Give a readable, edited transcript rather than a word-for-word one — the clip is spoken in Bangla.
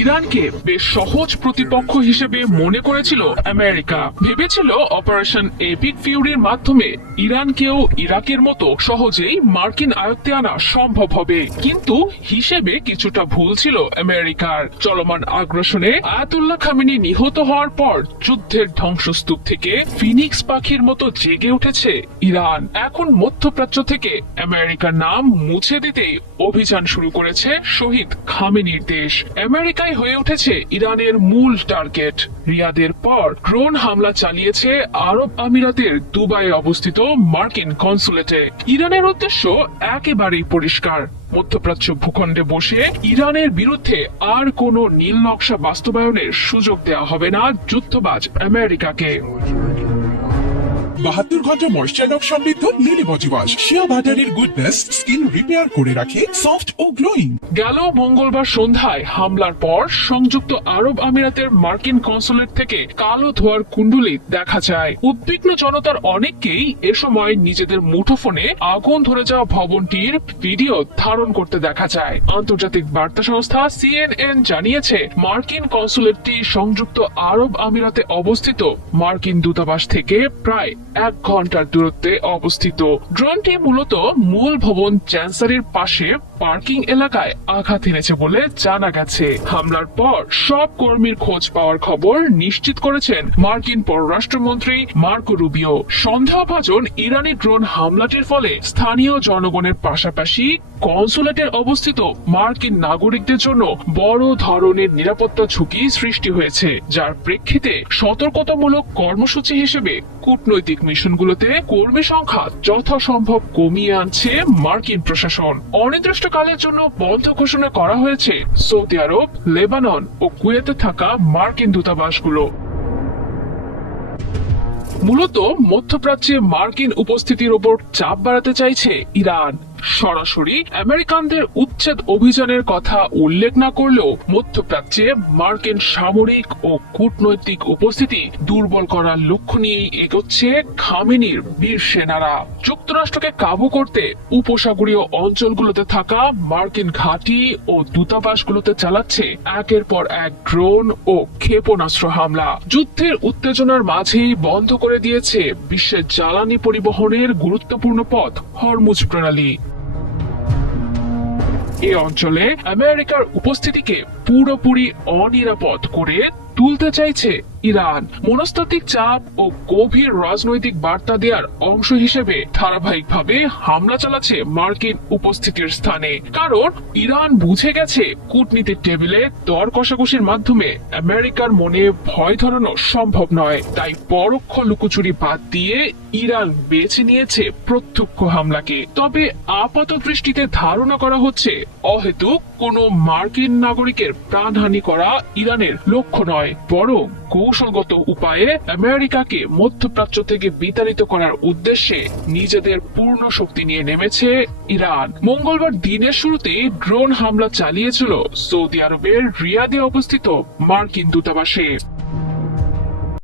ইরানকে বেশ সহজ প্রতিপক্ষ হিসেবে মনে করেছিল আমেরিকা। ভেবেছিল অপারেশন এপিক ফিউরির মাধ্যমে ইরানকেও ইরাকের মতো সহজেই মার্কিন আয়ত্তে আনা সম্ভব হবে, কিন্তু হিসেবে কিছুটা ভুল ছিল আমেরিকার। চলমান আগ্রাসনে আয়াতুল্লাহ খামেনি নিহত হওয়ার পর যুদ্ধের ধ্বংসস্তূপ থেকে ফিনিক্স পাখির মতো জেগে উঠেছে ইরান। এখন মধ্যপ্রাচ্য থেকে আমেরিকার নাম মুছে দিতেই অভিযান শুরু করেছে শহীদ খামেনির দেশ। আমেরিকাই হয়ে উঠেছে ইরানের মূল টার্গেট। রিয়াদের পর ড্রোন হামলা চালিয়েছে আরব আমিরাতের দুবাইয়ে অবস্থিত মার্কিন কনসুলেটে। ইরানের উদ্দেশ্য একেবারেই পরিষ্কার, মধ্যপ্রাচ্য ভূখণ্ডে বসে ইরানের বিরুদ্ধে আর কোনো নীল নকশা বাস্তবায়নের সুযোগ দেওয়া হবে না যুদ্ধবাজ আমেরিকাকে। 72 ঘন্টা ময়েশ্চার লক সমৃদ্ধ লিলি বডি ওয়াশ, শিয়া বাটারের গুডনেস স্কিন রিপেয়ার করে রাখে সফট ও গ্লোয়িং। গেল মঙ্গলবার সন্ধ্যায় হামলার পর সংযুক্ত আরব আমিরাতের মার্কিন কনসুলেট থেকে কালো ধোয়ার কুণ্ডলি দেখা যায়। উদ্বিগ্ন জনতার অনেককেই এ সময় নিজেদের মুঠোফোনে আগুন ধরে যাওয়া ভবনটির ভিডিও ধারণ করতে দেখা যায়। আন্তর্জাতিক বার্তা সংস্থা CNN জানিয়েছে, মার্কিন কনসুলেটটি সংযুক্ত আরব আমিরাতে অবস্থিত মার্কিন দূতাবাস থেকে প্রায় 1 ঘন্টার দূরত্বে অবস্থিত। ড্রোনটি মূলত মূল ভবন চ্যান্সারির পাশে পার্কিং এলাকায় আঘাত এনেছে বলে জানা গেছে। হামলার পর সব কর্মীর খোঁজ পাওয়ার খবর নিশ্চিত করেছেন মার্কিন পররাষ্ট্রমন্ত্রী মার্কো রুবিও। সন্দেহভাজন ইরানি ড্রোন হামলাটির ফলে স্থানীয় জনগণের পাশাপাশি কনসুলেটের অবস্থিত মার্কিন নাগরিকদের জন্য বড় ধরনের নিরাপত্তা ঝুঁকি সৃষ্টি হয়েছে, যার প্রেক্ষিতে সতর্কতামূলক কর্মসূচি হিসেবে কূটনৈতিক মিশনগুলোতে কর্মী সংখ্যা যথাসম্ভব কমিয়ে আনছে মার্কিন প্রশাসন। অনির্দিষ্টকালের জন্য বন্ধ ঘোষণা করা হয়েছে সৌদি আরব, লেবানন ও কুয়েতে থাকা মার্কিন দূতাবাসগুলো। মূলত মধ্যপ্রাচ্যে মার্কিন উপস্থিতির ওপর চাপ বাড়াতে চাইছে ইরান। সরাসরি আমেরিকানদের উচ্ছেদ অভিযানের কথা উল্লেখ না করলেও মধ্যপ্রাচ্যে মার্কিন সামরিক ও কূটনৈতিক উপস্থিতি দুর্বল করার লক্ষ্য নিয়েই এগোচ্ছে খামেনির বীর সেনারা। যুক্তরাষ্ট্রকে কাবু করতে উপসাগরীয় অঞ্চলগুলোতে থাকা মার্কিন ঘাঁটি ও দূতাবাসগুলোতে চালাচ্ছে একের পর এক ড্রোন ও ক্ষেপণাস্ত্র হামলা। যুদ্ধের উত্তেজনার মাঝেই বন্ধ করে দিয়েছে বিশ্বের জ্বালানি পরিবহনের গুরুত্বপূর্ণ পথ হরমুজ প্রণালী। এই অঞ্চলে আমেরিকার উপস্থিতিকে পুরোপুরি অনিরাপদ করে তুলতে চাইছে ইরান। মনস্তাত্ত্বিক চাপ ও গভীর রাজনৈতিক বার্তা দেওয়ার অংশ হিসেবে ধারাবাহিকভাবে হামলা চালাচ্ছে মার্কিন উপস্থিতির স্থানে। কারণ ইরান বুঝে গেছে কূটনীতির টেবিলে দর কষাকষির মাধ্যমে আমেরিকার মনে ভয় ধরানো সম্ভব নয়। তাই পরোক্ষ লুকোচুরি বাদ দিয়ে ইরান বেছে নিয়েছে প্রত্যক্ষ হামলাকে। তবে আপাত দৃষ্টিতে ধারণা করা হচ্ছে অহেতুক কোনো মার্কিন নাগরিকের প্রাণহানি করা ইরানের লক্ষ্য নয়, বরং কৌশলগত উপায়ে আমেরিকাকে মধ্যপ্রাচ্য থেকে বিতাড়িত করার উদ্দেশ্যে নিজেদের পূর্ণ শক্তি নিয়ে নেমেছে ইরান। মঙ্গলবার দিনের শুরুতেই ড্রোন হামলা চালিয়েছিল সৌদি আরবের রিয়াদে অবস্থিত মার্কিন দূতাবাসে।